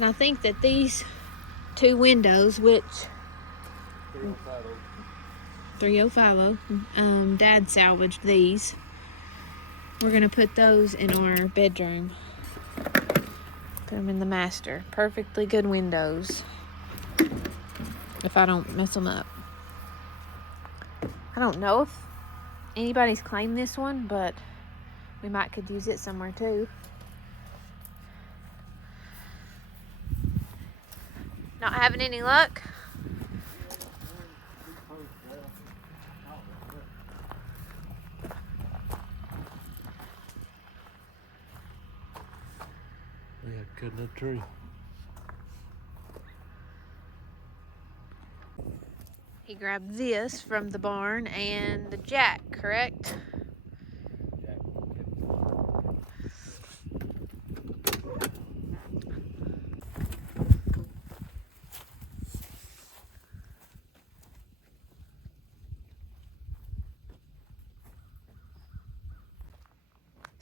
And I think that these two windows, which 3050, Dad salvaged these. We're gonna put those in our bedroom. Put them in the master. Perfectly good windows. If I don't mess them up. I don't know if anybody's claimed this one, but we might could use it somewhere too. Not having any luck? Yeah, cutting a tree. He grabbed this from the barn and the jack, correct?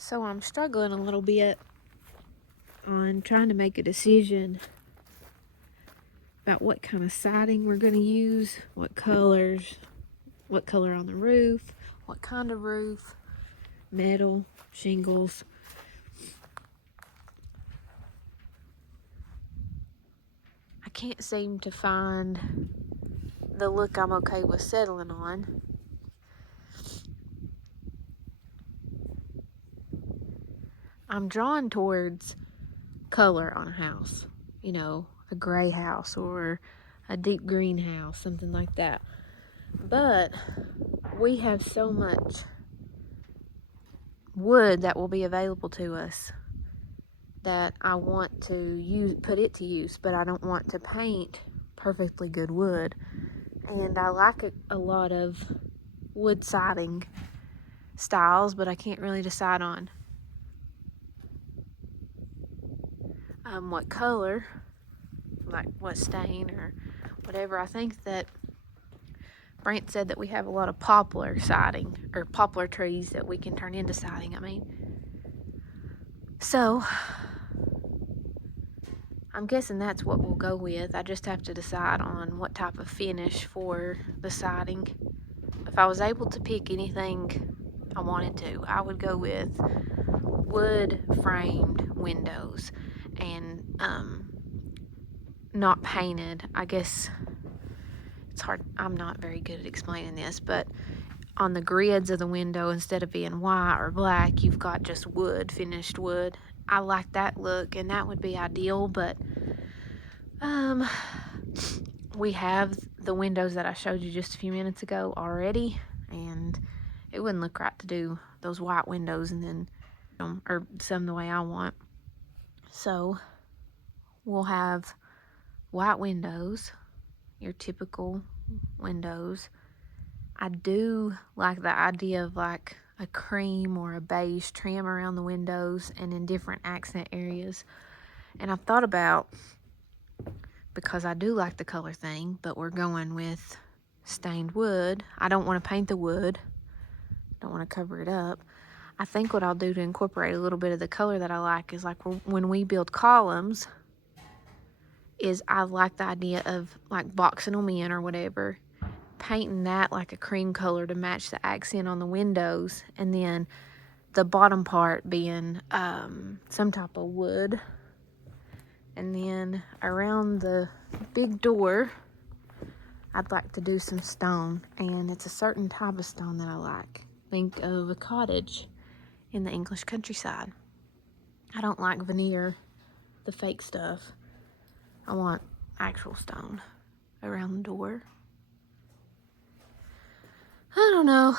So I'm struggling a little bit on trying to make a decision about what kind of siding we're going to use, what colors, what color on the roof, what kind of roof, metal, shingles. I can't seem to find the look I'm okay with settling on. I'm drawn towards color on a house, you know, a gray house or a deep green house, something like that. But we have so much wood that will be available to us that I want to put it to use, but I don't want to paint perfectly good wood. And I like a lot of wood siding styles, but I can't really decide on what color, like what stain or whatever. I think that Brance said that we have a lot of poplar siding, or poplar trees that we can turn into siding, I mean. So, I'm guessing that's what we'll go with. I just have to decide on what type of finish for the siding. If I was able to pick anything I wanted to, I would go with wood framed windows and not painted. I guess it's hard. I'm not very good at explaining this, but on the grids of the window, instead of being white or black, you've got just wood, finished wood. I like that look, and that would be ideal, but we have the windows that I showed you just a few minutes ago already, and it wouldn't look right to do those white windows and then or some the way I want. So we'll have white windows, your typical windows. I do like the idea of like a cream or a beige trim around the windows and in different accent areas. And I've thought about, because I do like the color thing, but we're going with stained wood. I don't want to paint the wood. Don't want to cover it up. I think what I'll do to incorporate a little bit of the color that I like is like when we build columns, is I like the idea of like boxing them in or whatever, painting that like a cream color to match the accent on the windows, and then the bottom part being some type of wood. And then around the big door, I'd like to do some stone, and it's a certain type of stone that I like. Think of a cottage in the English countryside. I don't like veneer, the fake stuff. I want actual stone around the door. I don't know.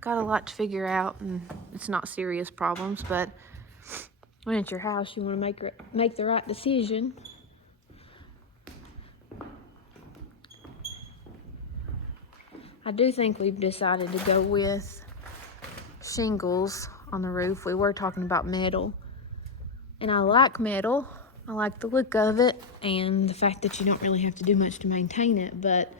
Got a lot to figure out, and it's not serious problems, but when it's your house, you want to make the right decision. I do think we've decided to go with shingles on the roof. We were talking about metal, and I like metal. I like the look of it and the fact that you don't really have to do much to maintain it, but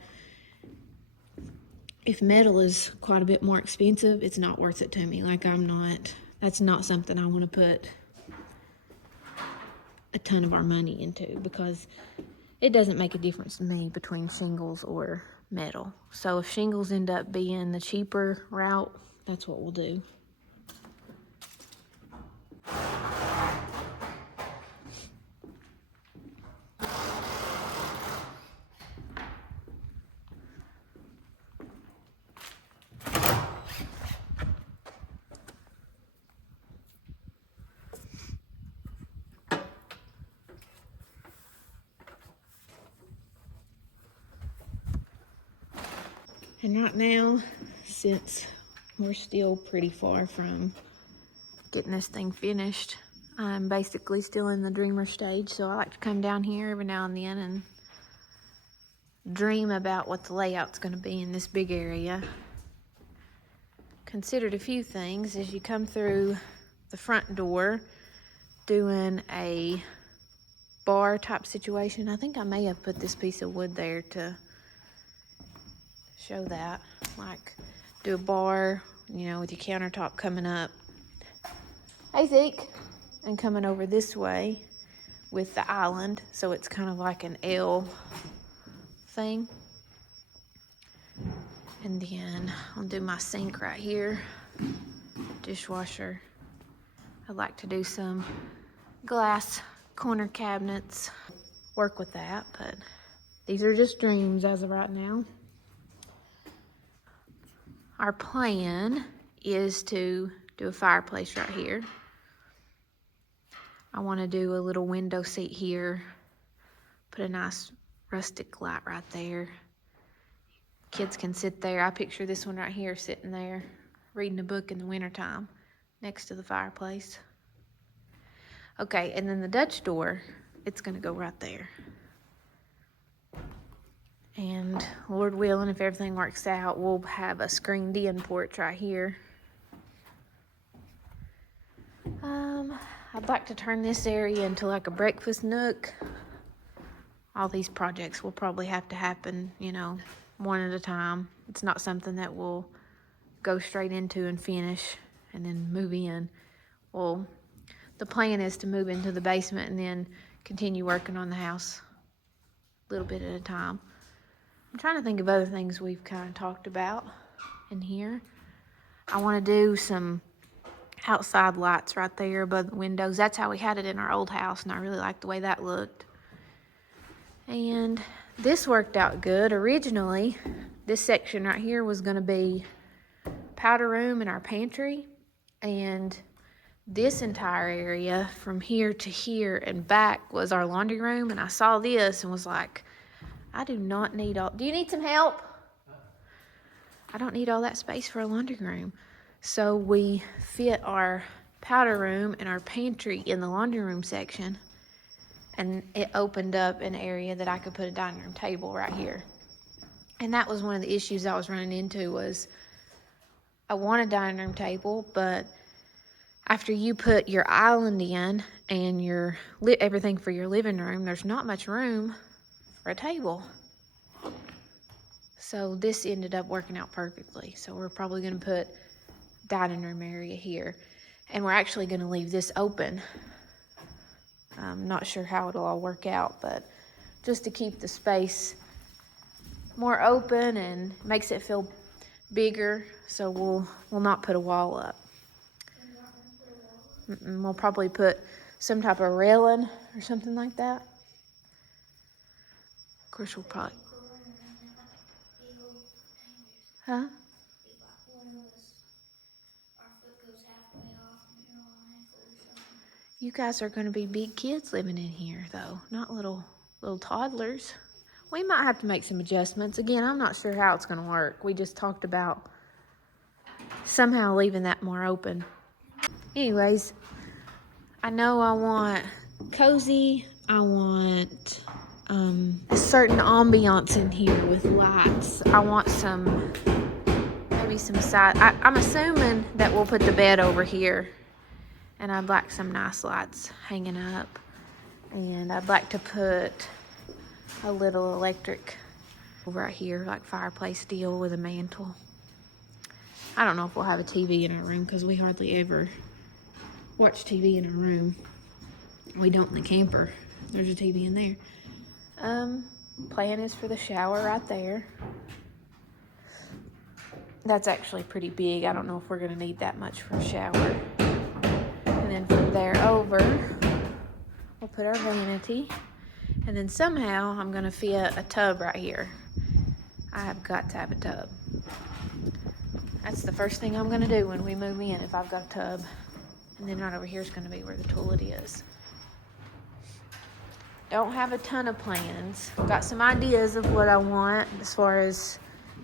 if metal is quite a bit more expensive, it's not worth it to me. Like, that's not something I want to put a ton of our money into, because it doesn't make a difference to me between shingles or metal. So if shingles end up being the cheaper route, that's what we'll do. And right now, since we're still pretty far from getting this thing finished, I'm basically still in the dreamer stage. So I like to come down here every now and then and dream about what the layout's going to be in this big area. Considered a few things as you come through the front door, doing a bar type situation. I think I may have put this piece of wood there to show that. Like, do a bar, you know, with your countertop coming up. Hey, Zeke. And coming over this way with the island, so it's kind of like an L thing. And then I'll do my sink right here, dishwasher. I'd like to do some glass corner cabinets, work with that, but these are just dreams as of right now. Our plan is to do a fireplace right here. I want to do a little window seat here, put a nice rustic light right there. Kids can sit there. I picture this one right here sitting there, reading a book in the wintertime next to the fireplace. Okay, and then the Dutch door, it's going to go right there. And Lord willing, if everything works out, we'll have a screened-in porch right here. I'd like to turn this area into like a breakfast nook. All these projects will probably have to happen, you know, one at a time. It's not something that we'll go straight into and finish and then move in. Well, the plan is to move into the basement and then continue working on the house a little bit at a time. I'm trying to think of other things we've kind of talked about in here. I want to do some outside lights right there above the windows. That's how we had it in our old house, and I really liked the way that looked. And this worked out good. Originally, this section right here was going to be powder room and our pantry, and this entire area from here to here and back was our laundry room. And I saw this and was like, I do not need all... Do you need some help? I don't need all that space for a laundry room. So we fit our powder room and our pantry in the laundry room section, and it opened up an area that I could put a dining room table right here. And that was one of the issues I was running into, was I want a dining room table, but after you put your island in and your everything for your living room, there's not much room for a table. So this ended up working out perfectly. So we're probably going to put dining room area here, and we're actually going to leave this open. I'm not sure how it'll all work out, but just to keep the space more open and makes it feel bigger. So we'll not put a wall up. We'll probably put some type of railing or something like that. Of course, we'll probably... Huh? You guys are going to be big kids living in here, though, not little toddlers. We might have to make some adjustments. Again, I'm not sure how it's going to work. We just talked about somehow leaving that more open. Anyways, I know I want cozy. I want a certain ambiance in here with lights. I want maybe some side. I'm assuming that we'll put the bed over here. And I'd like some nice lights hanging up. And I'd like to put a little electric right here, like fireplace deal with a mantle. I don't know if we'll have a TV in our room, because we hardly ever watch TV in our room. We don't in the camper. There's a TV in there. Plan is for the shower right there. That's actually pretty big. I don't know if we're gonna need that much for a shower. And then from there over, we'll put our vanity. And then somehow I'm gonna fit a tub right here. I have got to have a tub. That's the first thing I'm gonna do when we move in if I've got a tub. And then right over here is gonna be where the toilet is. Don't have a ton of plans. Got some ideas of what I want as far as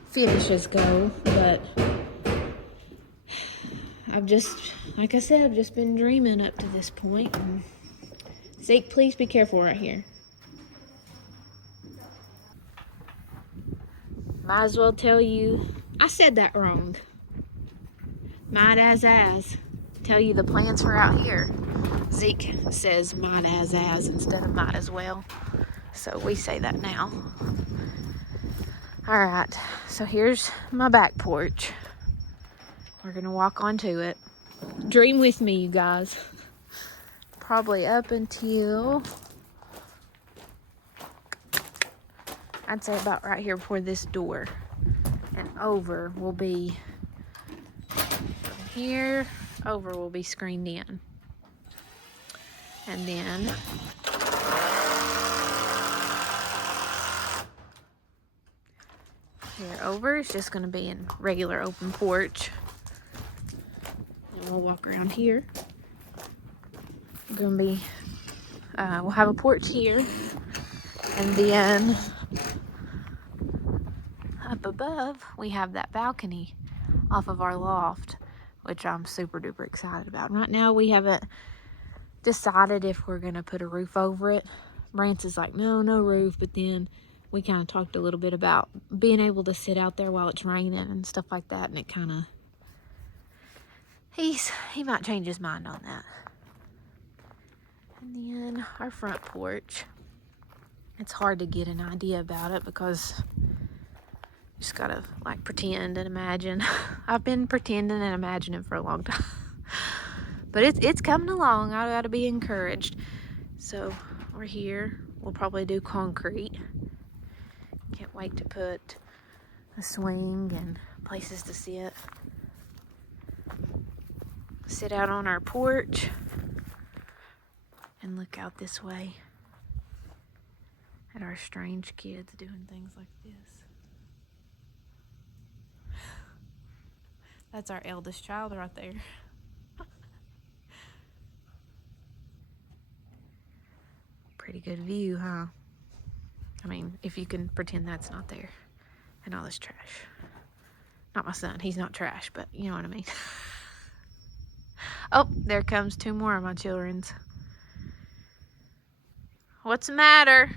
finishes go, but like I said, I've just been dreaming up to this point. And Zeke, please be careful right here. Might as well tell you, I said that wrong. Might as. Tell you the plans for out here. Zeke says might as instead of might as well. So we say that now. All right, so here's my back porch. We're gonna walk onto it. Dream with me, you guys. Probably up until, I'd say about right here before this door. And over will be, from here, over will be screened in. And then here over is just gonna be in regular open porch. And we'll walk around here. We're gonna be, we'll have a porch here. And then up above, we have that balcony off of our loft, which I'm super duper excited about. Right now, we haven't decided if we're gonna put a roof over it. Brance is like, no roof, but then we kind of talked a little bit about being able to sit out there while it's raining and stuff like that, and it kind of, he might change his mind on that. And then our front porch, it's hard to get an idea about it because you just gotta like pretend and imagine. I've been pretending and imagining for a long time. But it's coming along. I gotta be encouraged. So we're here. We'll probably do concrete. Can't wait to put a swing and places to sit. Sit out on our porch and look out this way at our strange kids doing things like this. That's our eldest child right there. Pretty good view, huh? I mean, if you can pretend that's not there. And all this trash. Not my son, he's not trash, but you know what I mean. Oh, there comes two more of my children's. What's the matter?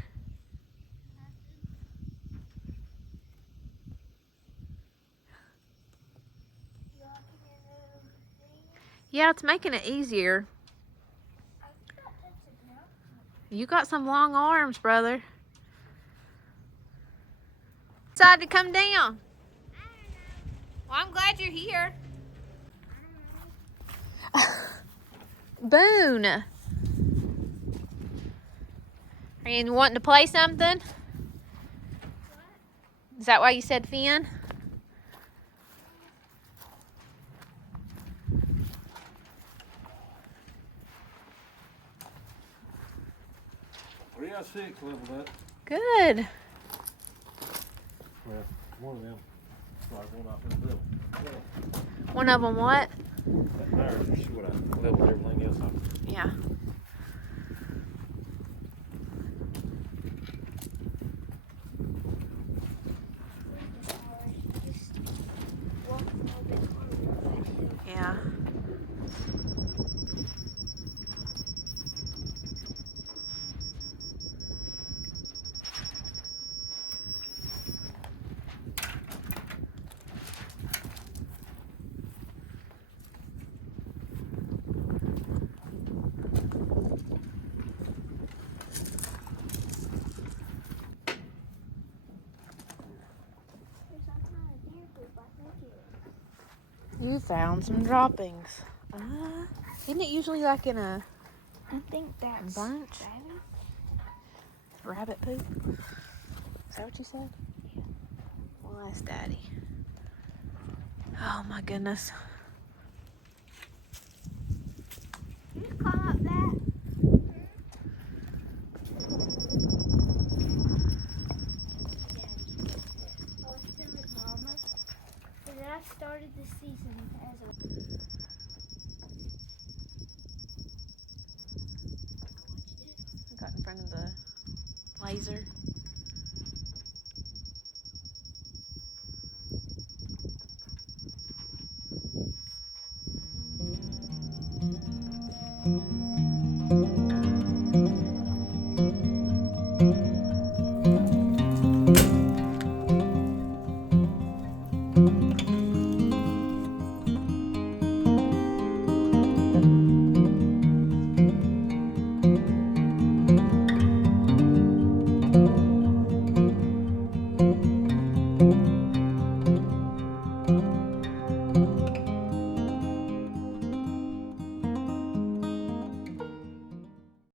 Yeah, it's making it easier. You got some long arms, brother. Decided to come down. Well, I'm glad you're here. Boone. Are you wanting to play something? What? Is that why you said Finn? I 6 leveled up. Good. Well, one of them. Like one off in the middle. Yeah. One of them what? That matters. See what I leveled everything else up. Yeah. Yeah. You found some droppings. Isn't it usually like in a I think that's Brance? Daddy. Rabbit poop? Is that what you said? Yeah. Well, that's Daddy. Oh my goodness. Can you call up that? Daddy. I was telling Mama that I started the season as a. I got in front of the laser.